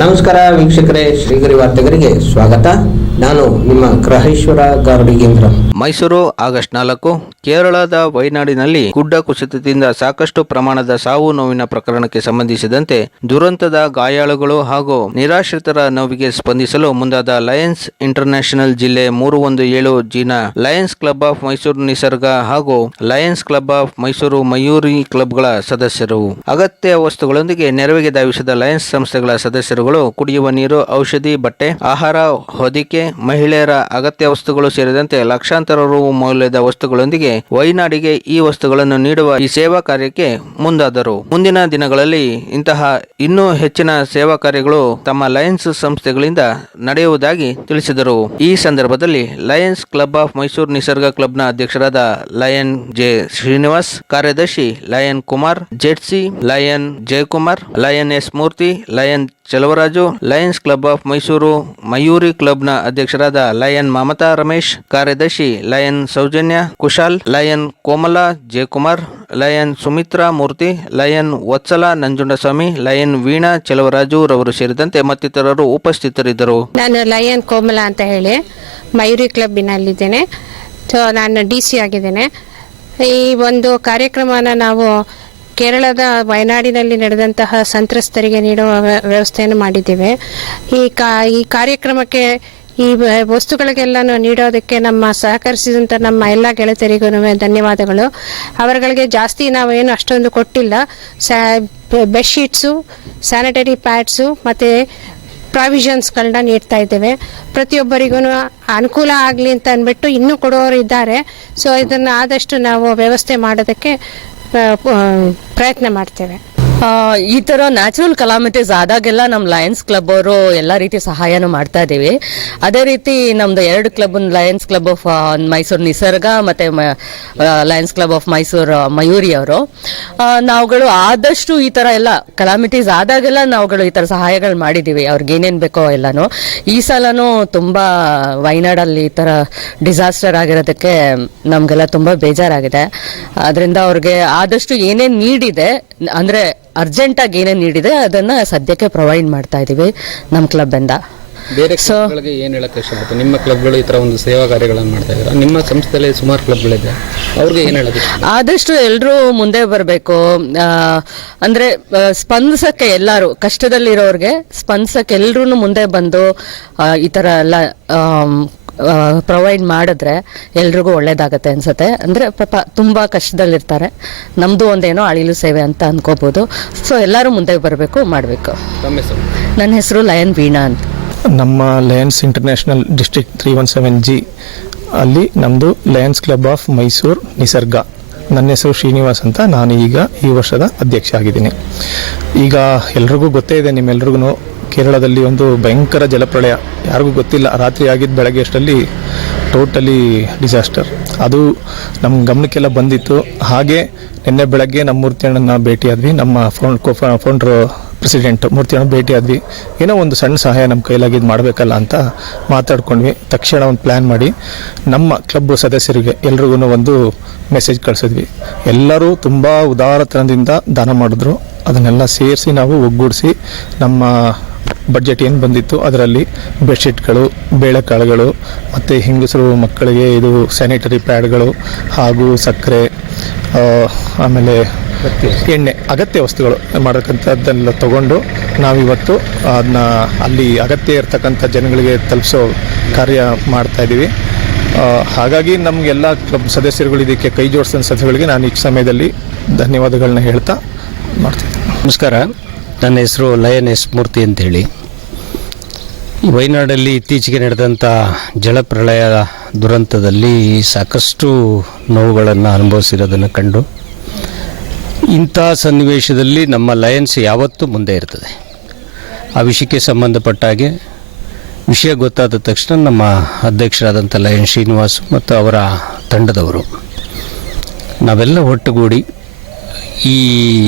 ನಮಸ್ಕಾರ ವೀಕ್ಷಕರೇ, ಶ್ರೀಗರಿ ವಾರ್ತೆಗರಿಗೆ ಸ್ವಾಗತ. ನಾನು ನಿಮ್ಮ ಗ್ರಹೇಶ್ವರ ಗಾರ್ಡಿಗೇಂದ್ರ ಮೈಸೂರು, ಆಗಸ್ಟ್ ನಾಲ್ಕು, ಕೇರಳದ ವಯನಾಡಿನಲ್ಲಿ ಗುಡ್ಡ ಕುಸಿತದಿಂದ ಸಾಕಷ್ಟು ಪ್ರಮಾಣದ ಸಾವು ನೋವಿನ ಪ್ರಕರಣಕ್ಕೆ ಸಂಬಂಧಿಸಿದಂತೆ ದುರಂತದ ಗಾಯಾಳುಗಳು ಹಾಗೂ ನಿರಾಶ್ರಿತರ ನೋವಿಗೆ ಸ್ಪಂದಿಸಲು ಮುಂದಾದ ಲಯನ್ಸ್ ಇಂಟರ್ನ್ಯಾಷನಲ್ ಜಿಲ್ಲೆ ಮೂರು ಒಂದು ಏಳು ಜಿನ Lions Club of Mysuru Nisarga ಹಾಗೂ Lions Club of Mysuru Mayuri ಕ್ಲಬ್ಗಳ ಸದಸ್ಯರು. ಅಗತ್ಯ ವಸ್ತುಗಳೊಂದಿಗೆ ನೆರವಿಗೆ ಧಾವಿಸಿದ ಲಯನ್ಸ್ ಸಂಸ್ಥೆಗಳ ಸದಸ್ಯರುಗಳು ಕುಡಿಯುವ ನೀರು, ಔಷಧಿ, ಬಟ್ಟೆ, ಆಹಾರ, ಹೊದಿಕೆ, ಮಹಿಳೆಯರ ಅಗತ್ಯ ವಸ್ತುಗಳು ಸೇರಿದಂತೆ ಲಕ್ಷಾಂತರ ರು ಮೌಲ್ಯದ ವಸ್ತುಗಳೊಂದಿಗೆ ವೈನಾಡಿಗೆ ಈ ವಸ್ತುಗಳನ್ನು ನೀಡುವ ಈ ಸೇವಾ ಕಾರ್ಯಕ್ಕೆ ಮುಂದಾದರು. ಮುಂದಿನ ದಿನಗಳಲ್ಲಿ ಇಂತಹ ಇನ್ನೂ ಹೆಚ್ಚಿನ ಸೇವಾ ಕಾರ್ಯಗಳು ತಮ್ಮ ಲಯನ್ಸ್ ಸಂಸ್ಥೆಗಳಿಂದ ನಡೆಯುವುದಾಗಿ ತಿಳಿಸಿದರು. ಈ ಸಂದರ್ಭದಲ್ಲಿ Lions Club of Mysuru Nisarga ಕ್ಲಬ್ನ ಅಧ್ಯಕ್ಷರಾದ ಲಯನ್ ಜೆ ಶ್ರೀನಿವಾಸ್, ಕಾರ್ಯದರ್ಶಿ lion Kumar, ಜೆಟ್ಸಿ lion Jayakumar, lion S Murthy, lion Chalavaraju, lions club of Mysuru, Mayuri ಕ್ಲಬ್ನ ಅಧ್ಯಕ್ಷರಾದ ಲಯನ್ ಮಮತಾ ರಮೇಶ್, ಕಾರ್ಯದರ್ಶಿ lion Soujanya, Kushal, lion Komala, Jayakumar, lion Sumitra Murthy, lion Vatsala Nanjundaswamy, lion Veena Chalavaraju ರವರು ಸೇರಿದಂತೆ ಮತ್ತಿತರರು ಉಪಸ್ಥಿತರಿದ್ದರು. ನಾನು lion ಕೋಮಲ ಅಂತ ಹೇಳಿ ಮಯೂರಿ ಕ್ಲಬ್ಬಿನಲ್ಲಿದ್ದೇನೆ ನಾನು ಡಿ ಸಿ ಆಗಿದ್ದೇನೆ. ಈ ಒಂದು ಕಾರ್ಯಕ್ರಮನ ನಾವು ಕೇರಳದ ವಯನಾಡಿನಲ್ಲಿ ನಡೆದಂತಹ ಸಂತ್ರಸ್ತರಿಗೆ ನೀಡುವ ವ್ಯ- ವ್ಯವಸ್ಥೆಯನ್ನು ಮಾಡಿದ್ದೇವೆ. ಈ ಕಾ, ಈ ಕಾರ್ಯಕ್ರಮಕ್ಕೆ ಈ ವಸ್ತುಗಳಿಗೆಲ್ಲ ವಸ್ತುಗಳಿಗೆಲ್ಲನೂ ನೀಡೋದಕ್ಕೆ ನಮ್ಮ ಸಹಕರಿಸಿದಂಥ ನಮ್ಮ ಎಲ್ಲ ಗೆಳತಿಯರಿಗೂ ಧನ್ಯವಾದಗಳು. ಅವರುಗಳಿಗೆ ಜಾಸ್ತಿ ನಾವೇನು ಅಷ್ಟೊಂದು ಕೊಟ್ಟಿಲ್ಲ. ಸ್ಯಾ ಬೆಡ್ಶೀಟ್ಸು, ಸ್ಯಾನಿಟರಿ ಪ್ಯಾಡ್ಸು ಮತ್ತು ಪ್ರಾವಿಷನ್ಸ್ಗಳನ್ನ ನೀಡ್ತಾ ಇದ್ದೇವೆ. ಪ್ರತಿಯೊಬ್ಬರಿಗೂ ಅನುಕೂಲ ಆಗಲಿ ಅಂತ ಅಂದ್ಬಿಟ್ಟು ಇನ್ನೂ ಕೊಡೋರು ಇದ್ದಾರೆ. ಸೊ ಇದನ್ನು ಆದಷ್ಟು ನಾವು ವ್ಯವಸ್ಥೆ ಮಾಡೋದಕ್ಕೆ ಪ್ರಯತ್ನ ಮಾಡ್ತೇವೆ. ಈ ತರ ನ್ಯಾಚುರಲ್ ಕಲಾಮಿಟೀಸ್ ಆದಾಗೆಲ್ಲ ನಮ್ಮ ಲಯನ್ಸ್ ಕ್ಲಬ್ ಅವರು ಎಲ್ಲ ರೀತಿ ಸಹಾಯನೂ ಮಾಡ್ತಾ ಇದ್ದೀವಿ. ಅದೇ ರೀತಿ ನಮ್ದು ಎರಡು club Lions Club of Mysuru Nisarga ಮತ್ತೆ Lions Club of Mysuru Mayuri ಅವರು. ನಾವುಗಳು ಆದಷ್ಟು ಈ ತರ ಎಲ್ಲ ಕಲಾಮಿಟೀಸ್ ಆದಾಗೆಲ್ಲ ನಾವುಗಳು ಈ ತರ ಸಹಾಯಗಳು ಮಾಡಿದೀವಿ ಅವ್ರಿಗೆ ಏನೇನ್ ಬೇಕೋ ಎಲ್ಲಾನು. ಈ ಸಲನೂ ತುಂಬಾ ವಯನಾಡಲ್ಲಿ ಈ ತರ ಡಿಸಾಸ್ಟರ್ ಆಗಿರೋದಕ್ಕೆ ನಮ್ಗೆಲ್ಲ ತುಂಬಾ ಬೇಜಾರಾಗಿದೆ. ಅದರಿಂದ ಅವ್ರಿಗೆ ಆದಷ್ಟು ಏನೇನ್ ನೀಡಿದೆ, ಅಂದ್ರೆ ಅರ್ಜೆಂಟ್ ಏನೇನು ಏನೇನ್ ನೀಡಿದೆ ಅದನ್ನ ಸದ್ಯಕ್ಕೆ ಪ್ರೊವೈಡ್ ಮಾಡ್ತಾ ಇದ್ದೀವಿ ನಮ್ಮ ಕ್ಲಬ್ ಇಂದ. ಬೇರೆ ಕ್ಲಬ್ಗಳಿಗೆ ಏನು ಹೇಳಕ್ಕೆ ಇಷ್ಟಪಡ್ತೀವಿ ನಿಮ್ಮ ಕ್ಲಬ್ಗಳು ಈ ಥರ ಒಂದು ಸೇವಾ ಕಾರ್ಯಗಳನ್ನು ಮಾಡ್ತಾ ಇದ್ದಾರೆ? ನಿಮ್ಮ ಸಂಸ್ಥೆಯಲ್ಲಿ ಸುಮಾರು ಕ್ಲಬ್ಗಳಿದೆ ಅವ್ರಿಗೆ ಏನು ಹೇಳೋದು? ಆದಷ್ಟು ಎಲ್ಲರೂ ಮುಂದೆ ಬರಬೇಕು. ಅಂದ್ರೆ ಸ್ಪಂದಿಸಕ್ಕೆ ಎಲ್ಲರೂ ಕಷ್ಟದಲ್ಲಿರೋರಿಗೆ ಸ್ಪಂದಿಸಕ್ಕೆ ಎಲ್ಲರೂ ಮುಂದೆ ಬಂದು ಈ ತರ ಎಲ್ಲ ಪ್ರೊವೈಡ್ ಮಾಡಿದ್ರೆ ಎಲ್ರಿಗೂ ಒಳ್ಳೇದಾಗತ್ತೆ ಅನ್ಸುತ್ತೆ. ಅಂದ್ರೆ ಪಾಪ ತುಂಬಾ ಕಷ್ಟದಲ್ಲಿರ್ತಾರೆ. ನಮ್ದು ಒಂದೇನೋ ಅಳಿಲು ಸೇವೆ ಅಂತ ಅನ್ಕೋಬಹುದು ಸೊ ಎಲ್ಲರೂ ಮುಂದೆ ಬರಬೇಕು ಮಾಡಬೇಕು. ನನ್ನ ಹೆಸರು ಲಯನ್ ವೀಣಾ ಅಂತ. ನಮ್ಮ Lions International district three one seven G ಅಲ್ಲಿ ನಮ್ಮದು Lions Club of Mysuru Nisarga. ನನ್ನ ಹೆಸರು ಶ್ರೀನಿವಾಸ್ ಅಂತ. ನಾನು ಈಗ ಈ ವರ್ಷದ ಅಧ್ಯಕ್ಷ ಆಗಿದ್ದೀನಿ. ಈಗ ಎಲ್ರಿಗೂ ಗೊತ್ತೇ ಇದೆ ನಿಮ್ಮೆಲ್ರಿಗೂ ಕೇರಳದಲ್ಲಿ ಒಂದು ಭಯಂಕರ ಜಲಪ್ರಳಯ. ಯಾರಿಗೂ ಗೊತ್ತಿಲ್ಲ, ರಾತ್ರಿ ಆಗಿದ್ದ ಬೆಳಗ್ಗೆ ಅಷ್ಟರಲ್ಲಿ ಟೋಟಲಿ ಡಿಸಾಸ್ಟರ್ ಅದು ನಮ್ಮ ಗಮನಕ್ಕೆಲ್ಲ ಬಂದಿತ್ತು. ಹಾಗೆ ನಿನ್ನೆ ಬೆಳಗ್ಗೆ ನಮ್ಮ ಮೂರ್ತಿಯಣ್ಣನ ಭೇಟಿಯಾದ್ವಿ ನಮ್ಮ ಫೌಂಡ್ ಕೋ ಫೌಂಡ್ರ್ ಪ್ರೆಸಿಡೆಂಟ್ ಮೂರ್ತಿಯಣ್ಣ ಭೇಟಿಯಾದ್ವಿ ಏನೋ ಒಂದು ಸಣ್ಣ ಸಹಾಯ ನಮ್ಮ ಕೈಲಾಗಿದ್ದು ಮಾಡಬೇಕಲ್ಲ ಅಂತ ಮಾತಾಡ್ಕೊಂಡ್ವಿ. ತಕ್ಷಣ ಒಂದು ಪ್ಲ್ಯಾನ್ ಮಾಡಿ ನಮ್ಮ ಕ್ಲಬ್ ಸದಸ್ಯರಿಗೆ ಎಲ್ರಿಗೂ ಒಂದು ಮೆಸೇಜ್ ಕಳಿಸಿದ್ವಿ. ಎಲ್ಲರೂ ತುಂಬ ಉದಾರತನದಿಂದ ದಾನ ಮಾಡಿದ್ರು. ಅದನ್ನೆಲ್ಲ ಸೇರಿಸಿ ನಾವು ಒಗ್ಗೂಡಿಸಿ ನಮ್ಮ ಬಡ್ಜೆಟ್ ಏನು ಬಂದಿತ್ತು ಅದರಲ್ಲಿ ಬೆಡ್ಶೀಟ್ಗಳು ಬೇಳೆಕಾಳುಗಳು ಮತ್ತು ಹೆಂಗಸರು ಮಕ್ಕಳಿಗೆ ಇದು ಸ್ಯಾನಿಟರಿ ಪ್ಯಾಡ್ಗಳು ಹಾಗೂ ಸಕ್ಕರೆ ಆ, ಆಮೇಲೆ ಎಣ್ಣೆ ಅಗತ್ಯ ವಸ್ತುಗಳು ಮಾಡತಕ್ಕಂಥದ್ದನ್ನೆಲ್ಲ ತಗೊಂಡು ನಾವಿವತ್ತು ಅದನ್ನ ಅಲ್ಲಿ ಅಗತ್ಯ ಇರತಕ್ಕಂಥ ಜನಗಳಿಗೆ ತಲುಪಿಸೋ ಕಾರ್ಯ ಮಾಡ್ತಾ ಇದ್ದೀವಿ. ಹಾಗಾಗಿ ನಮಗೆಲ್ಲ ಕ್ಲಬ್ ಸದಸ್ಯರುಗಳು ಇದಕ್ಕೆ ಕೈ ಜೋಡಿಸಿದ ಸದಸ್ಯಗಳಿಗೆ ನಾನು ಈ ಸಮಯದಲ್ಲಿ ಧನ್ಯವಾದಗಳನ್ನ ಹೇಳ್ತಾ ಮಾಡ್ತೀನಿ. ನಮಸ್ಕಾರ. ನನ್ನ ಹೆಸರು ಲಯನ್ ಎಸ್ ಮೂರ್ತಿ ಅಂತೇಳಿ. ವಯನಾಡಲ್ಲಿ ಇತ್ತೀಚೆಗೆ ನಡೆದಂಥ ಜಲಪ್ರಳಯ ದುರಂತದಲ್ಲಿ ಸಾಕಷ್ಟು ನೋವುಗಳನ್ನು ಅನುಭವಿಸಿರೋದನ್ನು ಕಂಡು ಇಂಥ ಸನ್ನಿವೇಶದಲ್ಲಿ ನಮ್ಮ ಲಯನ್ಸ್ ಯಾವತ್ತೂ ಮುಂದೆ ಇರ್ತದೆ. ಆ ವಿಷಯಕ್ಕೆ ಸಂಬಂಧಪಟ್ಟ ಹಾಗೆ ವಿಷಯ ಗೊತ್ತಾದ ತಕ್ಷಣ ನಮ್ಮ ಅಧ್ಯಕ್ಷರಾದಂಥ ಲಯನ್ ಶ್ರೀನಿವಾಸ್ ಮತ್ತು ಅವರ ತಂಡದವರು ನಾವೆಲ್ಲ ಒಟ್ಟುಗೂಡಿ ಈ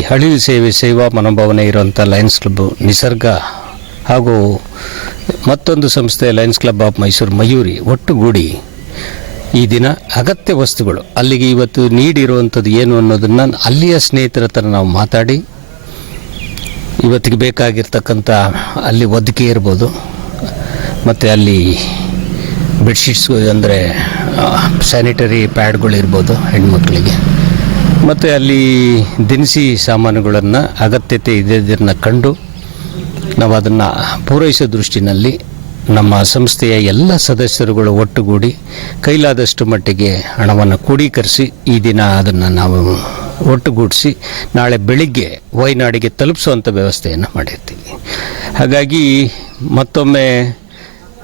ಹಳಿ ಸೇವೆ ಸೇವಾ ಮನೋಭಾವನೆ ಇರುವಂಥ ಲಯನ್ಸ್ ಕ್ಲಬ್ ನಿಸರ್ಗ ಹಾಗೂ ಮತ್ತೊಂದು ಸಂಸ್ಥೆ Lions Club of Mysuru Mayuri ಒಟ್ಟುಗೂಡಿ ಈ ದಿನ ಅಗತ್ಯ ವಸ್ತುಗಳು. ಅಲ್ಲಿಗೆ ಇವತ್ತು ನೀಡಿರುವಂಥದ್ದು ಏನು ಅನ್ನೋದನ್ನು ಅಲ್ಲಿಯ ಸ್ನೇಹಿತರ ಹತ್ರ ನಾವು ಮಾತಾಡಿ, ಇವತ್ತಿಗೆ ಬೇಕಾಗಿರ್ತಕ್ಕಂಥ ಅಲ್ಲಿ ಒದಕೆ ಇರ್ಬೋದು, ಮತ್ತು ಅಲ್ಲಿ ಬೆಡ್ಶೀಟ್ಸ್ ಅಂದರೆ ಸ್ಯಾನಿಟರಿ ಪ್ಯಾಡ್ಗಳಿರ್ಬೋದು ಹೆಣ್ಮಕ್ಳಿಗೆ. ಮತ್ತು ಅಲ್ಲಿ ದಿನಸಿ ಸಾಮಾನುಗಳನ್ನು ಅಗತ್ಯತೆ ಇದನ್ನು ಕಂಡು ನಾವು ಅದನ್ನು ಪೂರೈಸೋ ದೃಷ್ಟಿನಲ್ಲಿ ನಮ್ಮ ಸಂಸ್ಥೆಯ ಎಲ್ಲ ಸದಸ್ಯರುಗಳು ಒಟ್ಟುಗೂಡಿ ಕೈಲಾದಷ್ಟು ಮಟ್ಟಿಗೆ ಹಣವನ್ನು ಕ್ರೋಢೀಕರಿಸಿ ಈ ದಿನ ಅದನ್ನು ನಾವು ಒಟ್ಟುಗೂಡಿಸಿ ನಾಳೆ ಬೆಳಿಗ್ಗೆ ವೈನಾಡಿಗೆ ತಲುಪಿಸುವಂಥ ವ್ಯವಸ್ಥೆಯನ್ನು ಮಾಡಿರ್ತೀವಿ. ಹಾಗಾಗಿ ಮತ್ತೊಮ್ಮೆ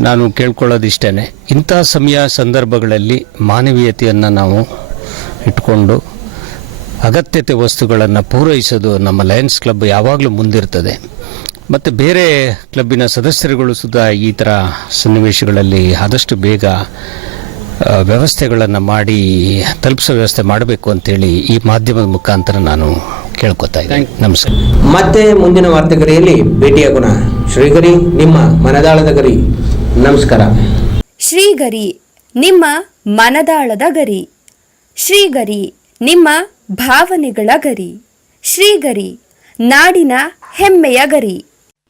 ನಾನು ಕೇಳ್ಕೊಳ್ಳೋದಿಷ್ಟೇ ಇಂಥ ಸಮಯ ಸಂದರ್ಭಗಳಲ್ಲಿ ಮಾನವೀಯತೆಯನ್ನು ನಾವು ಇಟ್ಕೊಂಡು ಅಗತ್ಯತೆ ವಸ್ತುಗಳನ್ನು ಪೂರೈಸೋದು ನಮ್ಮ ಲಯನ್ಸ್ ಕ್ಲಬ್ ಯಾವಾಗಲೂ ಮುಂದಿರ್ತದೆ. ಮತ್ತು ಬೇರೆ ಕ್ಲಬ್ಬಿನ ಸದಸ್ಯರುಗಳು ಸುದಾ ಈ ಥರ ಸನ್ನಿವೇಶಗಳಲ್ಲಿ ಆದಷ್ಟು ಬೇಗ ವ್ಯವಸ್ಥೆಗಳನ್ನು ಮಾಡಿ ತಲುಪಿಸೋ ವ್ಯವಸ್ಥೆ ಮಾಡಬೇಕು ಅಂತೇಳಿ ಈ ಮಾಧ್ಯಮದ ಮುಖಾಂತರ ನಾನು ಕೇಳ್ಕೊತಾ ಇದ್ದೀನಿ. ನಮಸ್ಕಾರ. ಮತ್ತೆ ಮುಂದಿನ ವಾರ್ತೆಗರಿಯಲ್ಲಿ ಭೇಟಿಯಾಗೋಣ ಶ್ರೀಗರಿ ನಿಮ್ಮ ಮನದಾಳದ ಗರಿ. ನಮಸ್ಕಾರ. ಶ್ರೀಗರಿ ನಿಮ್ಮ ಮನದಾಳದ ಗರಿ. ಶ್ರೀಗರಿ ನಿಮ್ಮ ಭಾವನೆಗಳ ಗರಿ. ಶ್ರೀಗರಿ ನಾಡಿನ ಹೆಮ್ಮೆಯ ಗರಿ.